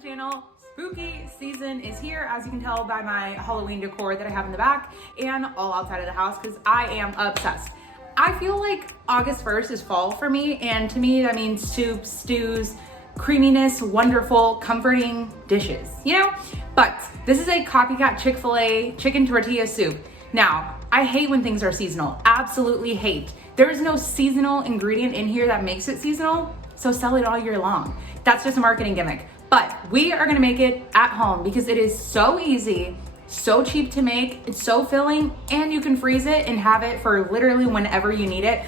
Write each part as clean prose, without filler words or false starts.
the channel. Spooky season is here, as you can tell by my Halloween decor that I have in the back and all outside of the house because I am obsessed. I feel like August 1st is fall for me, and to me that means soups, stews, creaminess, wonderful, comforting dishes, you know? But this is a Copycat Chick-fil-A chicken tortilla soup. Now, I hate when things are seasonal, absolutely hate. There is no seasonal ingredient in here that makes it seasonal, so sell it all year long. That's just a marketing gimmick. But we are gonna make it at home because it is so easy, so cheap to make, it's so filling, and you can freeze it and have it for literally whenever you need it.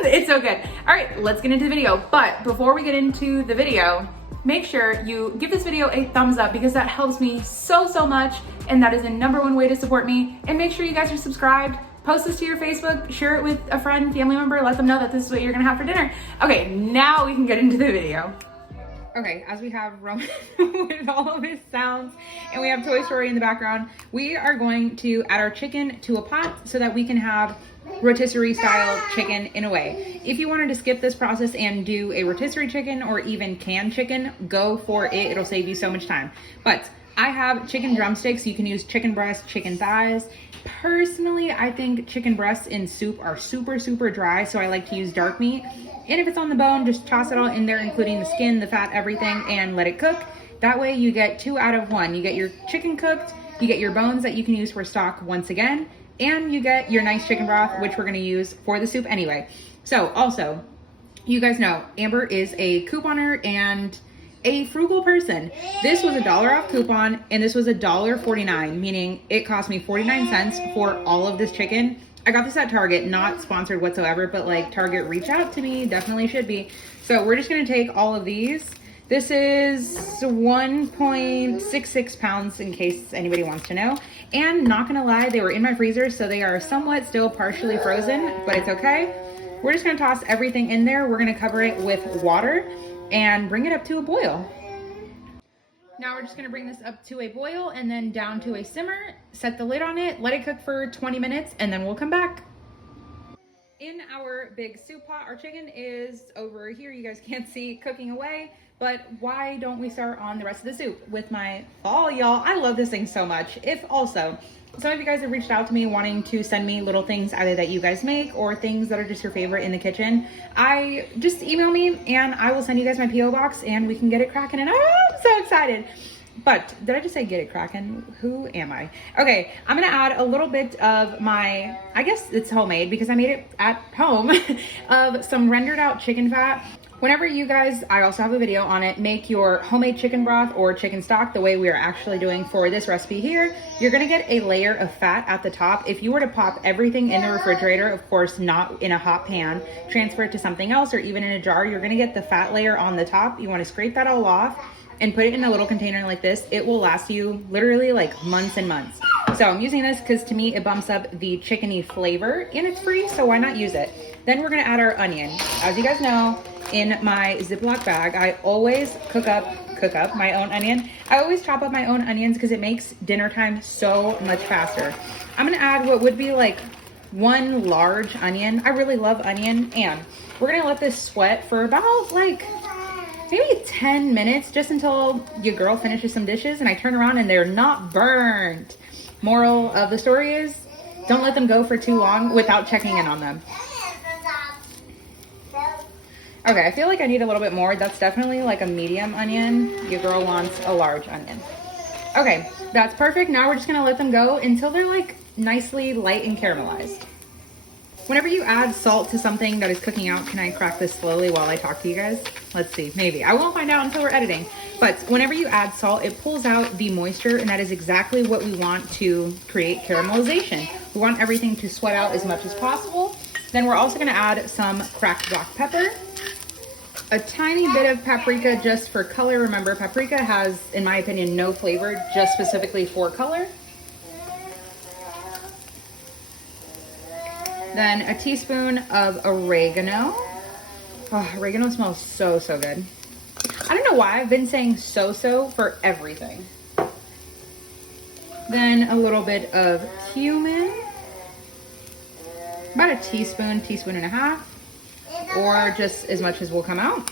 It's so good. All right, let's get into the video. But before we get into the video, make sure you give this video a thumbs up because that helps me so much, and that is the #1 way to support me. And make sure you guys are subscribed. Post this to your Facebook, share it with a friend, family member, let them know that this is what you're gonna have for dinner. Okay, now we can get into the video. Okay, as we have Roman with all of his sounds and we have Toy Story in the background, we are going to add our chicken to a pot so that we can have rotisserie style chicken in a way. If you wanted to skip this process and do a rotisserie chicken or even canned chicken, go for it. It'll save you so much time. But I have chicken drumsticks. You can use chicken breast, chicken thighs. Personally, I think chicken breasts in soup are super dry, so I like to use dark meat. And if it's on the bone, just toss it all in there, including the skin, the fat, everything, and let it cook. That way you get 2 out of 1. You get your chicken cooked, you get your bones that you can use for stock once again, and you get your nice chicken broth, which we're gonna use for the soup anyway. So also, you guys know, Amber is a couponer and a frugal person. This was a $1 off coupon, and this was $1.49, meaning it cost me 49 cents for all of this chicken. I got this at Target, not sponsored whatsoever, but like Target reach out to me, definitely should be. So we're just gonna take all of these. This is 1.66 pounds in case anybody wants to know. And not gonna lie, they were in my freezer, so they are somewhat still partially frozen, but it's okay. We're just gonna toss everything in there. We're gonna cover it with water and bring it up to a boil. Now we're just gonna bring this up to a boil and then down to a simmer, set the lid on it, let it cook for 20 minutes, and then we'll come back. In our big soup pot, our chicken is over here. You guys can't see cooking away, but why don't we start on the rest of the soup with my fall, y'all? I love this thing so much. If also, some of you guys have reached out to me wanting to send me little things either that you guys make or things that are just your favorite in the kitchen. I just email me and I will send you guys my P.O. box and we can get it cracking, and I'm so excited. But did I just say get it cracking? Who am I? Okay, I'm gonna add a little bit of my, I guess it's homemade because I made it at home, of some rendered out chicken fat. Whenever you guys, I also have a video on it, make your homemade chicken broth or chicken stock the way we are actually doing for this recipe here, you're gonna get a layer of fat at the top. If you were to pop everything in the refrigerator, of course not in a hot pan, transfer it to something else or even in a jar, you're gonna get the fat layer on the top. You wanna scrape that all off and put it in a little container like this. It will last you literally like months and months. So I'm using this because to me it bumps up the chickeny flavor and it's free, so why not use it? Then we're gonna add our onion. As you guys know, in my Ziploc bag, I always cook up my own onion. I always chop up my own onions because it makes dinner time so much faster. I'm gonna add what would be like 1 large onion. I really love onion, and we're gonna let this sweat for about like maybe 10 minutes, just until your girl finishes some dishes and I turn around and they're not burnt. Moral of the story is, don't let them go for too long without checking in on them. Okay, I feel like I need a little bit more. That's definitely like a medium onion. Your girl wants a large onion. Okay, that's perfect. Now we're just gonna let them go until they're like nicely light and caramelized. Whenever you add salt to something that is cooking out, can I crack this slowly while I talk to you guys? Let's see, maybe. I won't find out until we're editing. But whenever you add salt, it pulls out the moisture, and that is exactly what we want to create caramelization. We want everything to sweat out as much as possible. Then we're also gonna add some cracked black pepper, a tiny bit of paprika just for color. Remember, paprika has, in my opinion, no flavor, just specifically for color. Then a teaspoon of oregano. Oh, oregano smells so good. I don't know why I've been saying so for everything. Then a little bit of cumin. About a teaspoon and a half, or just as much as will come out.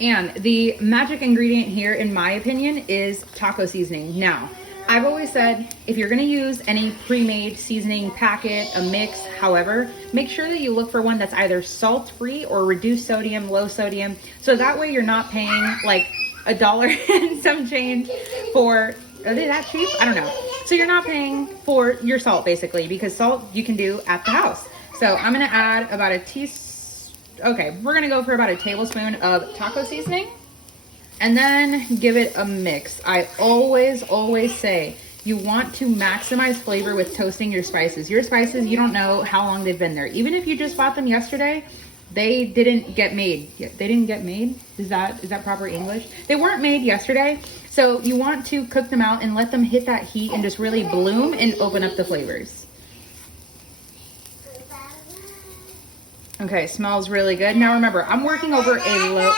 And the magic ingredient here, in my opinion, is taco seasoning. Now, I've always said, if you're gonna use any pre-made seasoning packet, a mix, however, make sure that you look for one that's either salt-free or reduced sodium, low sodium. So that way you're not paying like $1 and some change for, are they that cheap? I don't know. So you're not paying for your salt basically, because salt you can do at the house. So I'm gonna add about a we're gonna go for about a tablespoon of taco seasoning and then give it a mix. I always say you want to maximize flavor with toasting your spices. Your spices, you don't know how long they've been there. Even if you just bought them yesterday, they didn't get made. They didn't get made? Is that proper English? They weren't made yesterday. So you want to cook them out and let them hit that heat and just really bloom and open up the flavors. Okay, smells really good. Now remember, I'm working over a low...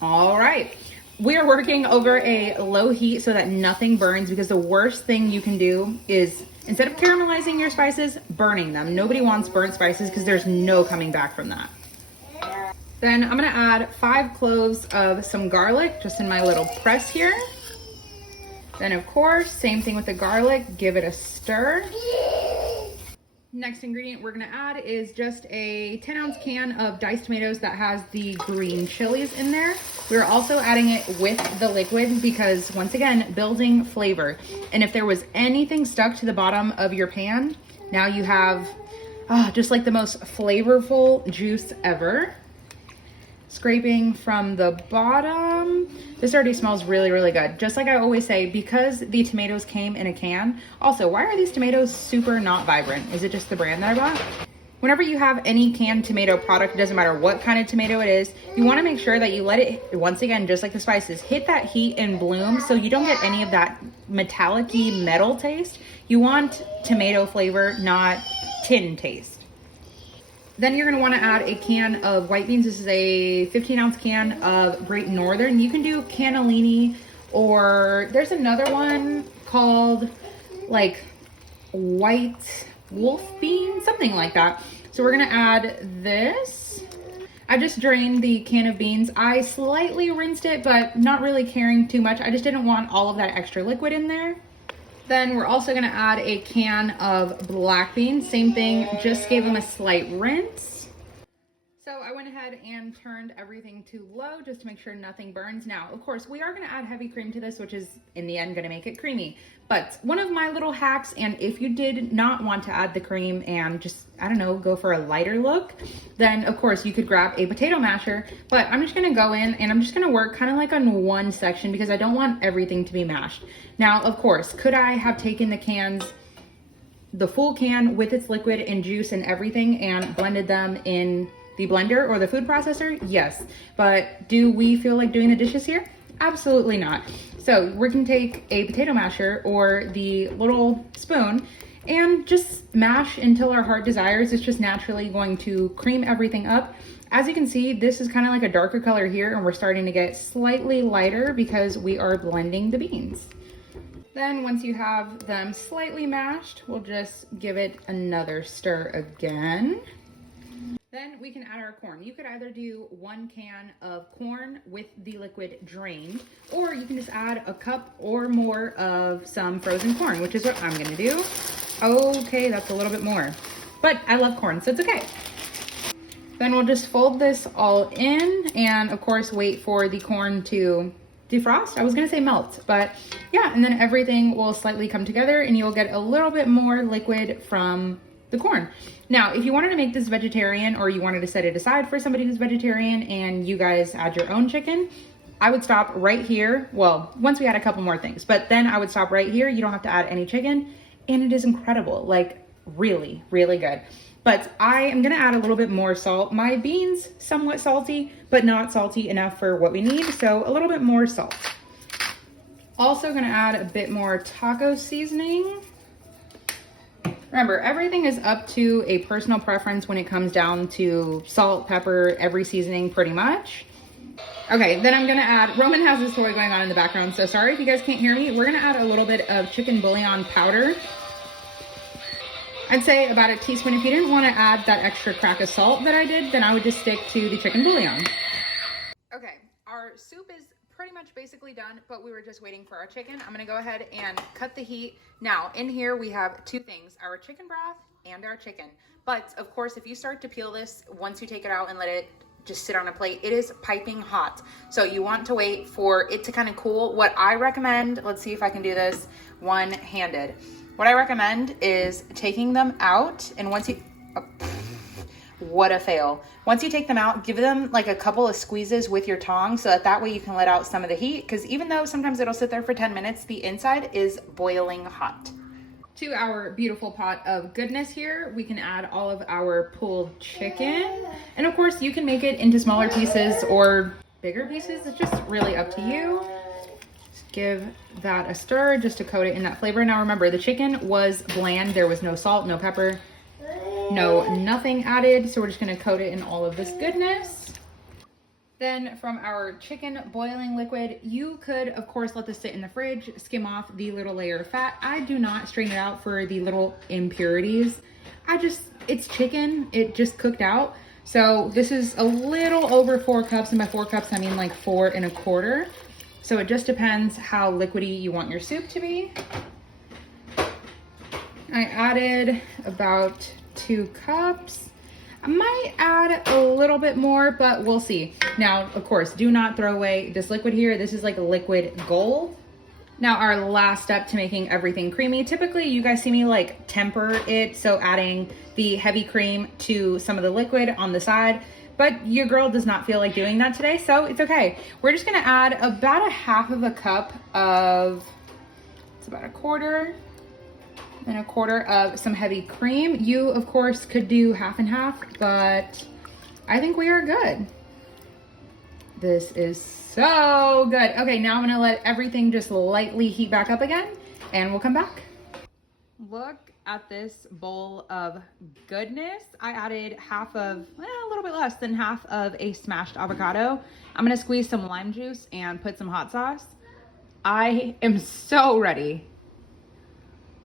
All right. We are working over a low heat so that nothing burns, because the worst thing you can do is, instead of caramelizing your spices, burning them. Nobody wants burnt spices because there's no coming back from that. Then I'm gonna add 5 cloves of some garlic just in my little press here. Then of course, same thing with the garlic, give it a stir. Next ingredient we're gonna add is just a 10-ounce can of diced tomatoes that has the green chilies in there. We're also adding it with the liquid because, once again, building flavor. And if there was anything stuck to the bottom of your pan, now you have just like the most flavorful juice ever. Scraping from the bottom. This already smells really, really good. Just like I always say, because the tomatoes came in a can. Also, why are these tomatoes super not vibrant? Is it just the brand that I bought? Whenever you have any canned tomato product, it doesn't matter what kind of tomato it is, you want to make sure that you let it, once again, just like the spices, hit that heat and bloom so you don't get any of that metallic-y metal taste. You want tomato flavor, not tin taste. Then you're going to want to add a can of white beans. This is a 15-ounce can of Great Northern. You can do cannellini, or there's another one called like white wolf bean, something like that. So we're going to add this. I just drained the can of beans. I slightly rinsed it, but not really caring too much. I just didn't want all of that extra liquid in there. Then we're also gonna add a can of black beans. Same thing, just gave them a slight rinse. So I went ahead and turned everything to low just to make sure nothing burns. Now, of course, we are gonna add heavy cream to this, which is in the end gonna make it creamy. But one of my little hacks, and if you did not want to add the cream and just, I don't know, go for a lighter look, then of course you could grab a potato masher. But I'm just gonna go in and I'm just gonna work kind of like on one section because I don't want everything to be mashed. Now, of course, could I have taken the full can with its liquid and juice and everything and blended them in the blender or the food processor? Yes. But do we feel like doing the dishes here? Absolutely not. So we can take a potato masher or the little spoon and just mash until our heart desires. It's just naturally going to cream everything up. As you can see, this is kind of like a darker color here, and we're starting to get slightly lighter because we are blending the beans. Then once you have them slightly mashed, we'll just give it another stir again. Then we can add our corn. You could either do 1 can of corn with the liquid drained, or you can just add a cup or more of some frozen corn, which is what I'm gonna do. Okay, that's a little bit more, but I love corn, so it's okay. Then we'll just fold this all in and of course wait for the corn to defrost. I was gonna say melt, but yeah, and then everything will slightly come together and you'll get a little bit more liquid from the corn. Now, if you wanted to make this vegetarian, or you wanted to set it aside for somebody who's vegetarian and you guys add your own chicken, I would stop right here. Well, once we add a couple more things, but then I would stop right here. You don't have to add any chicken, and it is incredible, like really, really good. But I am gonna add a little bit more salt. My beans, somewhat salty, but not salty enough for what we need, so a little bit more salt. Also gonna add a bit more taco seasoning. Remember, everything is up to a personal preference when it comes down to salt, pepper, every seasoning pretty much. Okay, then I'm gonna add, Roman has this toy going on in the background, so sorry if you guys can't hear me. We're gonna add a little bit of chicken bouillon powder. I'd say about a teaspoon. If you didn't want to add that extra crack of salt that I did, then I would just stick to the chicken bouillon. our soup is pretty much basically done, but we were just waiting for our chicken. I'm gonna go ahead and cut the heat. Now, in here we have two things, our chicken broth and our chicken. But of course, if you start to peel this, once you take it out and let it just sit on a plate, it is piping hot. So you want to wait for it to kind of cool. What I recommend, let's see if I can do this one-handed. What I recommend is taking them out, and once you, oh, what a fail. Once you take them out, give them like a couple of squeezes with your tongs so that way you can let out some of the heat, because even though sometimes it'll sit there for 10 minutes, the inside is boiling hot. To our beautiful pot of goodness here, we can add all of our pulled chicken. And of course, you can make it into smaller pieces or bigger pieces. It's just really up to you. Just give that a stir just to coat it in that flavor. Now remember, the chicken was bland. There was no salt, no pepper, nothing added. So we're just gonna coat it in all of this goodness. Then from our chicken boiling liquid, you could, of course, let this sit in the fridge, skim off the little layer of fat. I do not strain it out for the little impurities. It's chicken, it just cooked out. So this is a little over 4 cups, and by 4 cups, I mean like 4 1/4. So it just depends how liquidy you want your soup to be. I added about 2 cups. I might add a little bit more, but we'll see. Now, of course, do not throw away this liquid here. This is like liquid gold. Now, our last step to making everything creamy. Typically, you guys see me like temper it, so adding the heavy cream to some of the liquid on the side, but your girl does not feel like doing that today, so it's okay. We're just gonna add about 1/2 cup of, it's about 1/4, and 1/4 of some heavy cream. You, of course, could do 1/2 and 1/2, but I think we are good. This is so good. Okay, now I'm gonna let everything just lightly heat back up again, and we'll come back. Look at this bowl of goodness. I added a little bit less than half of a smashed avocado. I'm gonna squeeze some lime juice and put some hot sauce. I am so ready